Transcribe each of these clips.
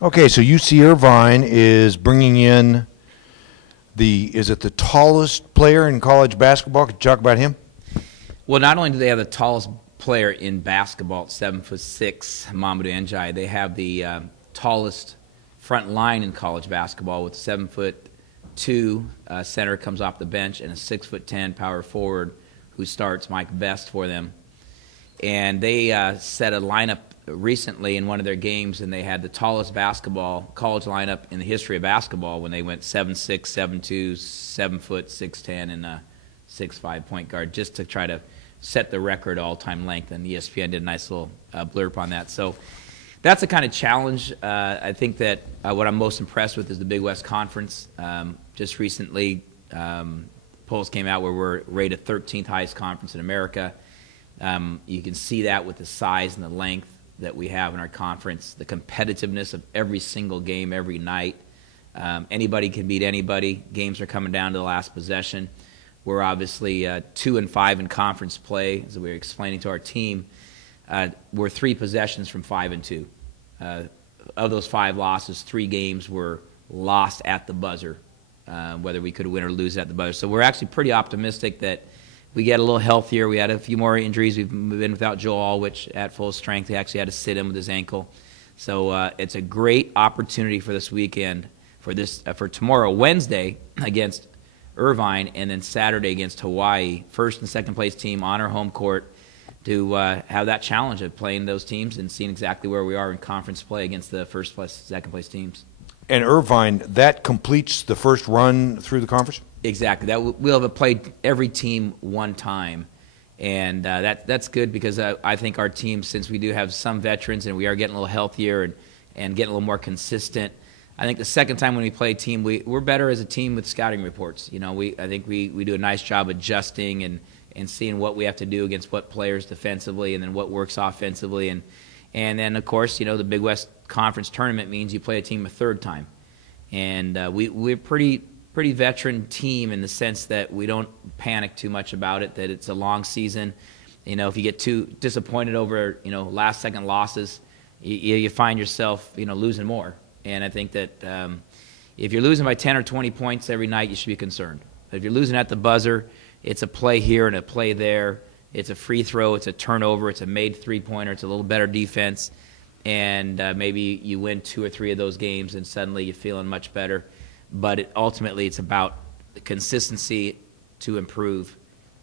Okay, so UC Irvine is bringing in is it the tallest player in college basketball? Could you talk about him? Well, not only do they have the tallest player in basketball at 7'6", Mamadou Ndiaye, they have the tallest front line in college basketball with 7'2" center comes off the bench and a 6'10" power forward who starts, Mike Best, for them. And they set a lineup recently in one of their games, and they had the tallest basketball college lineup in the history of basketball when they went 7'6", 7'2", 7'6'10", and a 6'5" point guard, just to try to set the record all-time length. And ESPN did a nice little blurb on that. So that's the kind of challenge. I think that what I'm most impressed with is the Big West Conference. Just recently, polls came out where we're rated 13th highest conference in America. You can see that with the size and the length that we have in our conference, the competitiveness of every single game every night. Anybody can beat anybody. Games are coming down to the last possession. We're obviously 2-5 in conference play, as we were explaining to our team. We're 3 possessions from 5-2. Of those 5 losses, 3 games were lost at the buzzer, whether we could win or lose at the buzzer. So we're actually pretty optimistic that we get a little healthier. We had a few more injuries. We've been without Joe Allwich at full strength. He actually had to sit in with his ankle. So it's a great opportunity for this weekend, for tomorrow, Wednesday, against Irvine, and then Saturday against Hawaii, first and second place team on our home court, to have that challenge of playing those teams and seeing exactly where we are in conference play against the first place, second place teams. And Irvine, that completes the first run through the conference? Exactly. We'll have played every team one time, and that's good because I think our team, since we do have some veterans and we are getting a little healthier and getting a little more consistent, I think the second time when we play a team, we're better as a team with scouting reports. You know, I think we do a nice job adjusting and seeing what we have to do against what players defensively and then what works offensively. And then, of course, you know, the Big West Conference tournament means you play a team a third time. And we're pretty veteran team in the sense that we don't panic too much about it, that it's a long season. You know, if you get too disappointed over, you know, last-second losses, you find yourself, you know, losing more. And I think that if you're losing by 10 or 20 points every night, you should be concerned. But if you're losing at the buzzer, it's a play here and a play there. It's a free throw. It's a turnover. It's a made three-pointer. It's a little better defense. And maybe you win 2 or 3 of those games, and suddenly you're feeling much better. But ultimately, it's about the consistency to improve.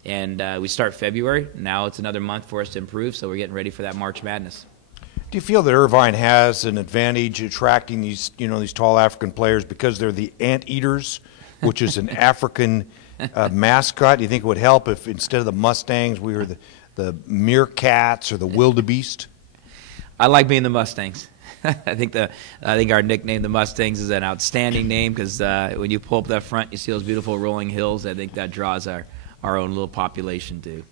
And we start February. Now it's another month for us to improve, so we're getting ready for that March Madness. Do you feel that Irvine has an advantage attracting these tall African players because they're the anteaters, which is an African mascot? Do you think it would help if instead of the Mustangs we were the meerkats or the wildebeest? I like being the Mustangs. I think our nickname, the Mustangs, is an outstanding name because when you pull up that front, you see those beautiful rolling hills. I think that draws our own little population too.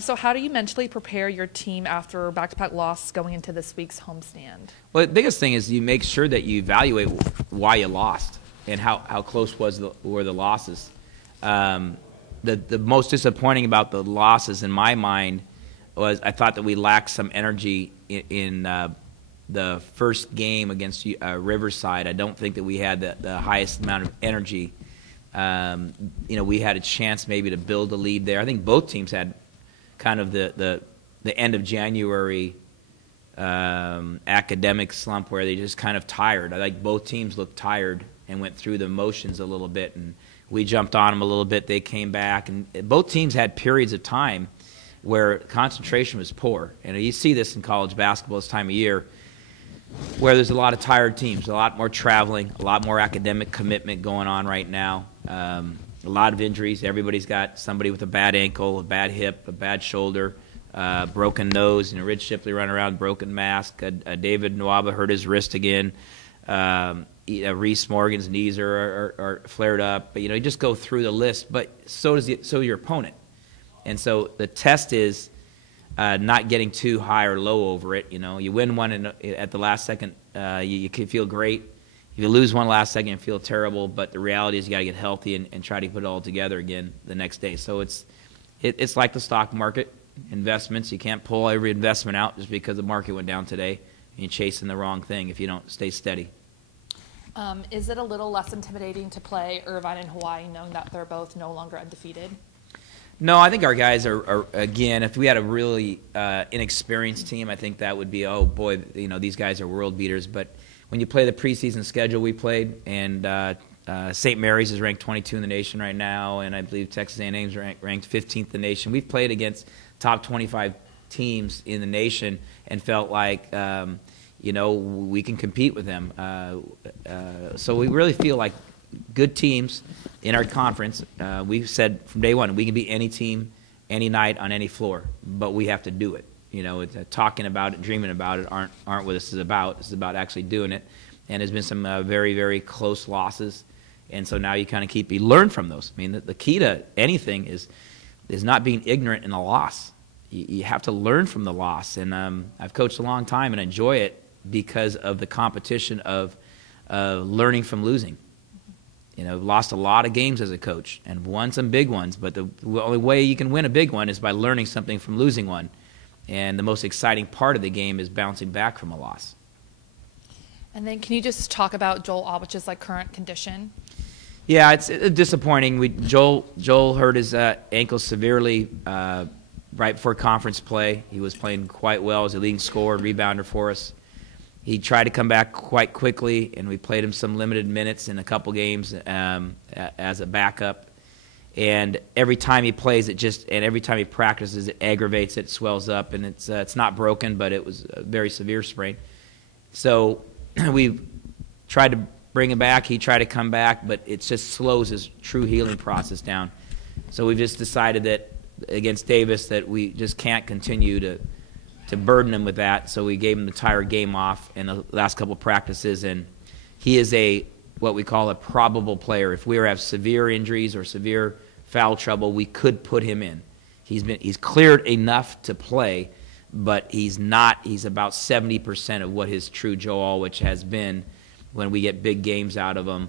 So how do you mentally prepare your team after back-to-back loss going into this week's homestand? Well, the biggest thing is you make sure that you evaluate why you lost and how close were the losses. The most disappointing about the losses in my mind was I thought that we lacked some energy in the first game against Riverside. I don't think that we had the highest amount of energy. We had a chance maybe to build a lead there. I think both teams had kind of the end of January academic slump where they just kind of tired. I think both teams looked tired and went through the motions a little bit, and we jumped on them a little bit. They came back, and both teams had periods of time where concentration was poor. And you see this in college basketball this time of year where there's a lot of tired teams, a lot more traveling, a lot more academic commitment going on right now, a lot of injuries. Everybody's got somebody with a bad ankle, a bad hip, a bad shoulder, broken nose. Ridge Shipley running around, broken mask. David Nwaba hurt his wrist again. Reese Morgan's knees are flared up. But, you just go through the list. But so your opponent. And so the test is not getting too high or low over it. You win one at the last second, you can feel great. If you lose one last second, you feel terrible. But the reality is you got to get healthy and try to put it all together again the next day. So it's like the stock market investments. You can't pull every investment out just because the market went down today. You're chasing the wrong thing if you don't stay steady. Is it a little less intimidating to play Irvine and Hawai'i knowing that they're both no longer undefeated? No, I think our guys are again, if we had a really inexperienced team, I think that would be, oh boy, these guys are world beaters. But when you play the preseason schedule we played, and St. Mary's is ranked 22 in the nation right now, and I believe Texas A&M is ranked 15th in the nation. We've played against top 25 teams in the nation and felt like we can compete with them. So we really feel like good teams in our conference. We've said from day one, we can beat any team, any night, on any floor, but we have to do it. Talking about it, dreaming about it aren't what this is about. This is about actually doing it. And there's been some very, very close losses. And so now you kind of learn from those. I mean, the key to anything is not being ignorant in a loss. You have to learn from the loss. And I've coached a long time and enjoy it because of the competition of learning from losing. I've lost a lot of games as a coach and won some big ones, but the only way you can win a big one is by learning something from losing one. And the most exciting part of the game is bouncing back from a loss. And then can you just talk about Joel Alwich's current condition? Yeah, it's disappointing. Joel hurt his ankle severely right before conference play. He was playing quite well as a leading scorer and rebounder for us. He tried to come back quite quickly, and we played him some limited minutes in a couple games as a backup. And every time he plays, and every time he practices, it aggravates it, swells up, and it's not broken, but it was a very severe sprain. So we've tried to bring him back. He tried to come back, but it just slows his true healing process down. So we've just decided that against Davis that we just can't continue to burden him with that. So we gave him the entire game off in the last couple of practices, and he is what we call a probable player. If we have severe injuries or severe foul trouble, we could put him in. He's cleared enough to play, but he's not. He's about 70% of what his true Joe Alwich has been when we get big games out of him,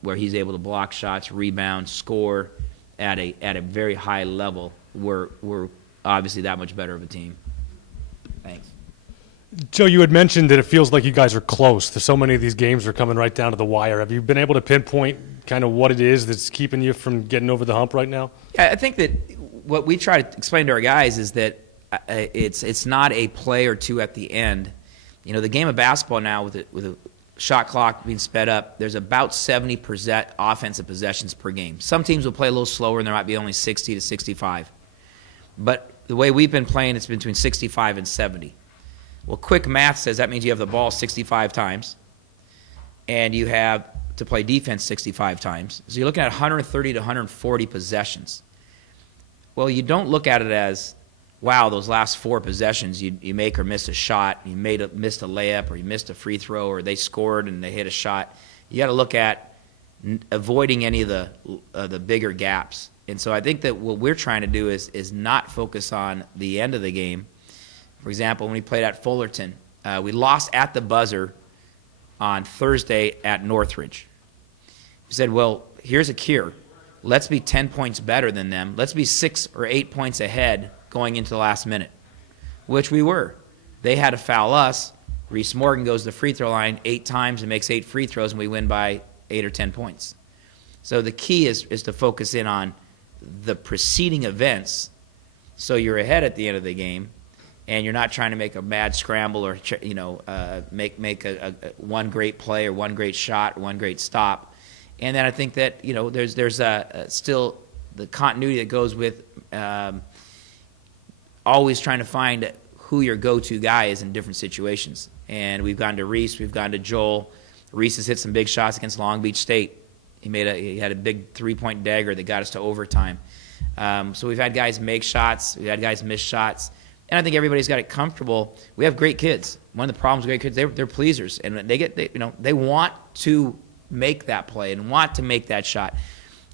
where he's able to block shots, rebound, score at a very high level. We're obviously that much better of a team. Thanks. Joe, you had mentioned that it feels like you guys are close. So many of these games are coming right down to the wire. Have you been able to pinpoint kind of what it is that's keeping you from getting over the hump right now? Yeah, I think that what we try to explain to our guys is that it's not a play or two at the end. The game of basketball now with a shot clock being sped up, there's about 70 offensive possessions per game. Some teams will play a little slower, and there might be only 60 to 65. But the way we've been playing, it's between 65 and 70. Well, quick math says that means you have the ball 65 times, and you have to play defense 65 times. So you're looking at 130 to 140 possessions. Well, you don't look at it as, wow, those last 4 possessions, you make or miss a shot, you missed a layup, or you missed a free throw, or they scored and they hit a shot. You got to look at avoiding any of the bigger gaps. And so I think that what we're trying to do is not focus on the end of the game. For example, when we played at Fullerton, we lost at the buzzer on Thursday at Northridge. We said, well, here's a cure. Let's be 10 points better than them. Let's be 6 or 8 points ahead going into the last minute, which we were. They had to foul us. Reese Morgan goes to the free throw line 8 times and makes 8 free throws, and we win by 8 or 10 points. So the key is to focus in on the preceding events so you're ahead at the end of the game, and you're not trying to make a mad scramble or make a one great play or one great shot or one great stop. And then I think that there's still the continuity that goes with always trying to find who your go-to guy is in different situations. And we've gone to Reese, we've gone to Joel. Reese has hit some big shots against Long Beach State. He had a big 3-point dagger that got us to overtime. So we've had guys make shots, we've had guys miss shots, and I think everybody's got it comfortable. We have great kids. One of the problems with great kids, they're pleasers, and they want to make that play and want to make that shot.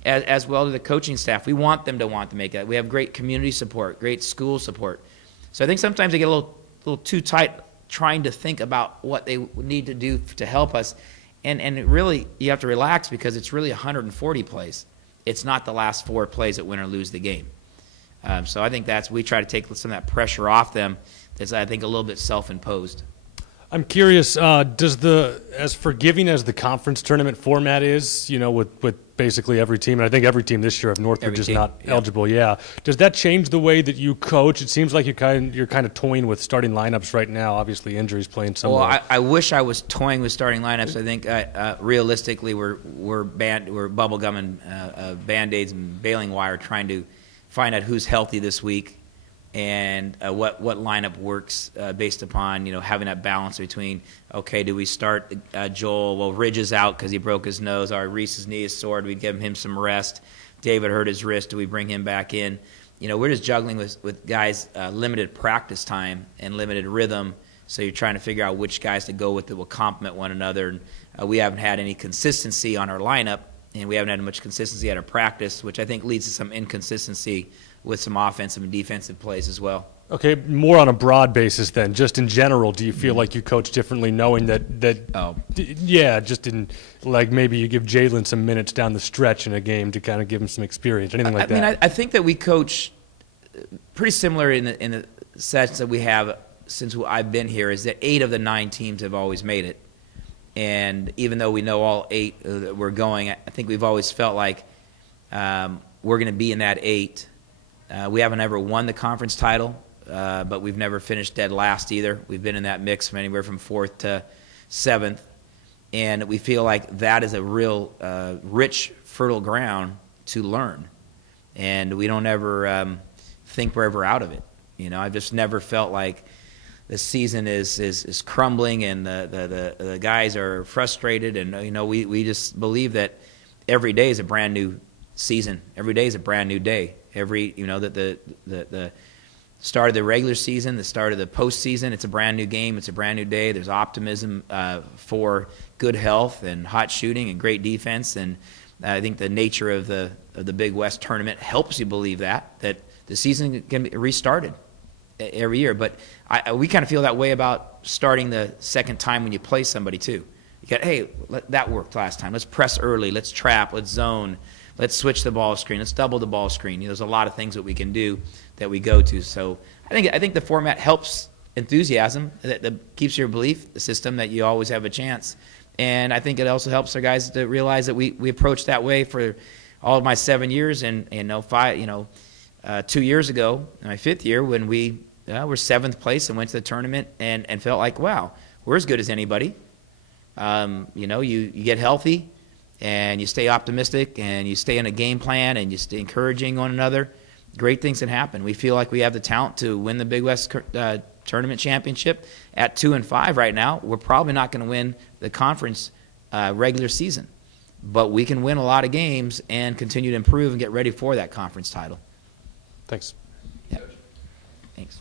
As well to the coaching staff, we want them to make that. We have great community support, great school support. So I think sometimes they get a little too tight trying to think about what they need to do to help us. And it really, you have to relax because it's really 140 plays. It's not the last 4 plays that win or lose the game. So I think we try to take some of that pressure off them that's, I think, a little bit self-imposed. I'm curious, as forgiving as the conference tournament format is, with basically every team, and I think every team this year, if Northridge is not eligible, does that change the way that you coach? It seems like you're kind of toying with starting lineups right now. Obviously, injuries playing some role. Well, I wish I was toying with starting lineups. I think realistically, we're bubble gum and Band-Aids and baling wire trying to find out who's healthy this week. And what lineup works based upon having that balance between, okay, do we start Joel? Well, Ridge is out because he broke his nose. Our Reese's knee is sore. Do we give him some rest? David hurt his wrist. Do we bring him back in? We're just juggling with guys limited practice time and limited rhythm. So you're trying to figure out which guys to go with that will complement one another. And we haven't had any consistency on our lineup, and we haven't had much consistency at our practice, which I think leads to some inconsistency with some offensive and defensive plays as well. Okay, more on a broad basis then. Just in general, do you feel like you coach differently knowing just in like maybe you give Jalen some minutes down the stretch in a game to kind of give him some experience, anything like that? I think that we coach pretty similar in the sense that we have since I've been here, is that 8 of the 9 teams have always made it. And even though we know all 8 that we're going, I think we've always felt like we're going to be in that 8. We haven't ever won the conference title, but we've never finished dead last either. We've been in that mix from anywhere from 4th to 7th, and we feel like that is a real rich, fertile ground to learn. And we don't ever think we're ever out of it. I've just never felt like the season is crumbling and the guys are frustrated, and we just believe that every day is a brand new season. Every day is a brand new day. The start of the regular season, the start of the postseason, it's a brand new game. It's a brand new day. There's optimism for good health and hot shooting and great defense. And I think the nature of the Big West tournament helps you believe that the season can be restarted every year. But we kind of feel that way about starting the second time when you play somebody too. You got, hey, that worked last time. Let's press early. Let's trap. Let's zone. Let's switch the ball screen. Let's double the ball screen. There's a lot of things that we can do that we go to. So I think the format helps enthusiasm, that keeps your belief system that you always have a chance. And I think it also helps our guys to realize that we approach that way for all of my 7 years. And 2 years ago, in my 5th year, when we were 7th place and went to the tournament and felt like, wow, we're as good as anybody. You get healthy, and you stay optimistic, and you stay in a game plan, and you stay encouraging one another, great things can happen. We feel like we have the talent to win the Big West Tournament Championship. At 2-5 right now, we're probably not going to win the conference regular season. But we can win a lot of games and continue to improve and get ready for that conference title. Thanks. Yeah. Thanks.